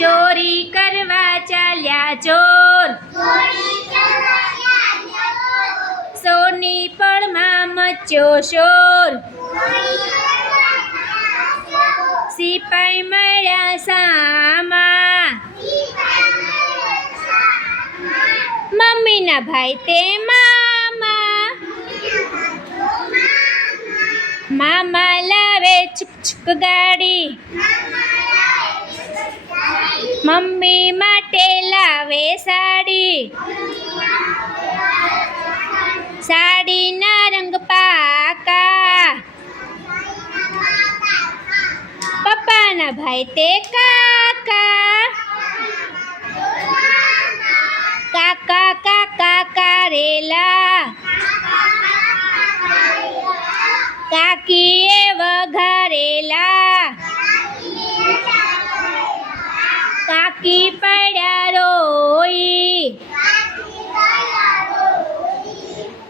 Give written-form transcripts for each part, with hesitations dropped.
ચોરી કરવા ચાલ્યા ચોર સોની પળમાં મચ્યો શોર સિપાઈ મળ્યા સામા મમ્મીના ભાઈ તે મામા મામા લાવે છુક છુક ગાડી મમ્મી માટે લાવે સાડી સાડીના રંગ પાકા પપ્પાના ભાઈ તે કાકા કાકા કાકા કારેલા કાકીએ વઘારેલા કાકી પડ્યા રોઈ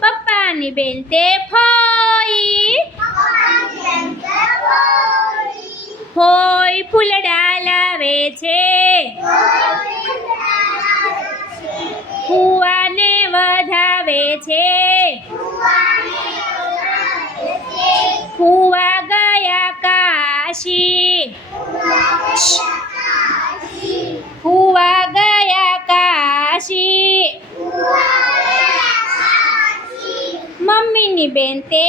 પપ્પાની બેન તે ફોઈ ફોઈ ફૂલડા લાવે છે ફુવાને વધાવે છે ફુવા ગયા કાશી ફુવા ગયા કાશી મમ્મીની બેન તે